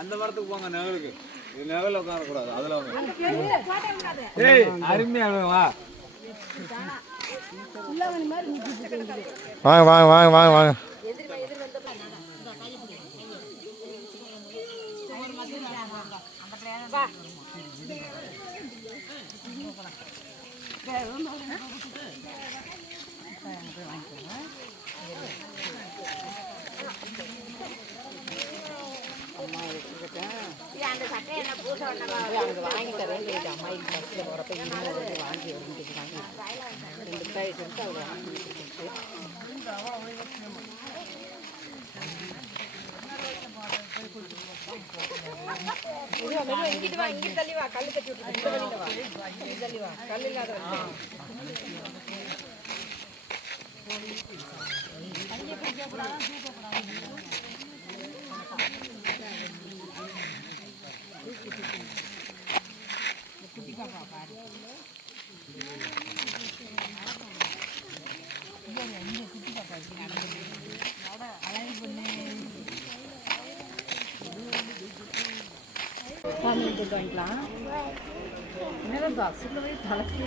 அந்த மரத்துக்கு போங்க நகருக்கு. நகரில் உட்காரக்கூடாது. அதில் அருமையாக வா. வாங்க வாங்க வாங்க வாங்க வாங்க. அந்த சட்டையை என்ன பூச அங்கே வாங்கி தரேன் சொல்லிட்டு அம்மா இது பஸ்ஸில் போகிறப்ப இன்னும் வாங்கி அப்படின்னு வாங்கி 2 ரூபாய் எடுத்து அவர் வாங்கி இங்கிட்டு வா, இங்கிட்டு தள்ளி வா, கல் கட்டி விட்டு வா, தள்ளி வா, கல் இல்லாத சாமி போட்டு வாங்கிக்கலாம். என்னதான் பஸ்ஸில் போய் தலைக்கு